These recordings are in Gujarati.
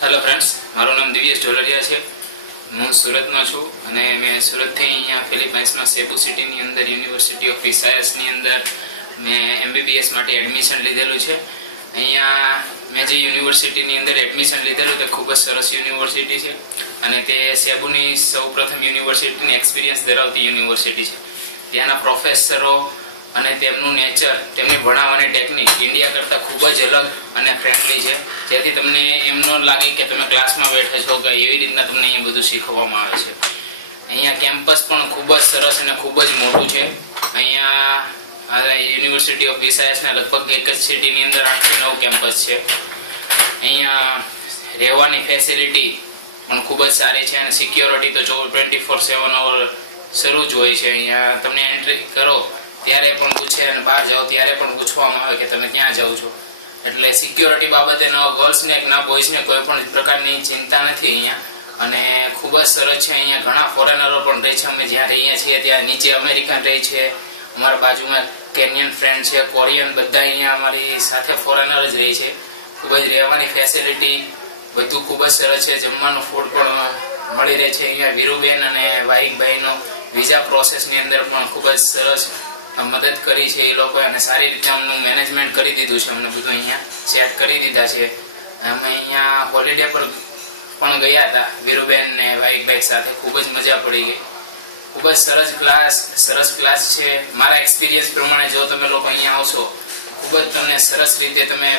હેલો ફ્રેન્ડ્સ, મારું નામ દિવ્યેશ ઢોલરિયા છે. હું સુરતમાં છું અને મેં સુરતથી અહીંયા ફિલિપાઇન્સમાં સેબુ સિટીની અંદર યુનિવર્સિટી ઓફ વિસાયસની અંદર મેં MBBS માટે એડમિશન લીધેલું છે. અહીંયા મેં જે યુનિવર્સિટીની અંદર એડમિશન લીધેલું તે ખૂબ જ સરસ યુનિવર્સિટી છે અને તે સેબુની સૌપ્રથમ યુનિવર્સિટીની એક્સપિરિયન્સ ધરાવતી યુનિવર્સિટી છે. ત્યાંના પ્રોફેસરો અને તેમનું નેચર, તેમની ભણાવવાની ટેકનિક ઇન્ડિયા કરતાં ખૂબ જ અલગ અને ફ્રેન્ડલી છે, જેથી તમને એમ ન લાગે કે તમે ક્લાસમાં બેઠા છો કે એવી રીતના તમને અહીંયા બધું શીખવવામાં આવે છે. અહીંયા કેમ્પસ પણ ખૂબ જ સરસ અને ખૂબ જ મોટું છે. અહીંયા યુનિવર્સિટી ઓફ વિસાયસના લગભગ એક જ સિટીની અંદર 8 થી 9 કેમ્પસ છે. અહીંયા રહેવાની ફેસિલિટી પણ ખૂબ જ સારી છે અને સિક્યોરિટી તો 24/7 અવર શરૂ જ હોય છે. અહીંયા તમને એન્ટ્રી કરો ત્યારે પણ પૂછે અને બહાર જાઓ ત્યારે પણ પૂછવામાં આવે કે તમે ક્યાં જાઓ છો. એટલે સિક્યોરિટી બાબતે ન ગર્લ્સને કે ના બોયઝને કોઈ પણ પ્રકારની ચિંતા નથી અહીંયા, અને ખૂબ જ સરસ છે. અહીંયા ઘણા ફોરેનરો પણ રહે છે. અમે જ્યાં રહીએ છીએ ત્યાં નીચે અમેરિકન રહે છે, અમારા બાજુમાં કેન્યન ફ્રેન્ડ છે, કોરિયન, બધા અહીંયા અમારી સાથે ફોરેનર જ રહે છે. ખૂબ જ રહેવાની ફેસિલિટી બધું ખૂબ જ સરસ છે. જમવાનું ફૂડ પણ મળી રહે છે. અહીંયા વીરુબેન અને વાહિકભાઈનો વિઝા પ્રોસેસની અંદર પણ ખૂબ જ સરસ મદદ કરી છે એ લોકોએ, અને સારી રીતે અમનું મેનેજમેન્ટ કરી દીધું છે. અમને બધું અહીંયા સેટ કરી દીધા છે. અમે અહીંયા હોલિડે પર પણ ગયા હતા વીરુબેન ને વાહિકભાઈ સાથે. ખૂબ જ મજા પડી ગઈ. ખૂબ જ સરસ ક્લાસ છે. મારા એક્સપિરિયન્સ પ્રમાણે જો તમે લોકો અહીંયા આવશો ખૂબ જ તમને સરસ રીતે તમે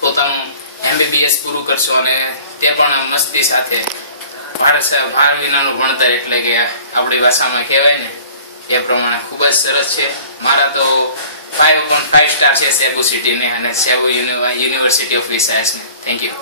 પોતાનું MBBS પૂરું કરશો, અને તે પણ મસ્તી સાથે. ભાર વિનાનું ભણતર, એટલે કે આપણી ભાષામાં કહેવાય ને એ પ્રમાણે ખૂબ જ સરસ છે. મારા તો 5.5 સ્ટાર છે સેબુ સિટીને અને સેબુ યુનિવર્સિટી ઓફ વિસાયસને. Thank you.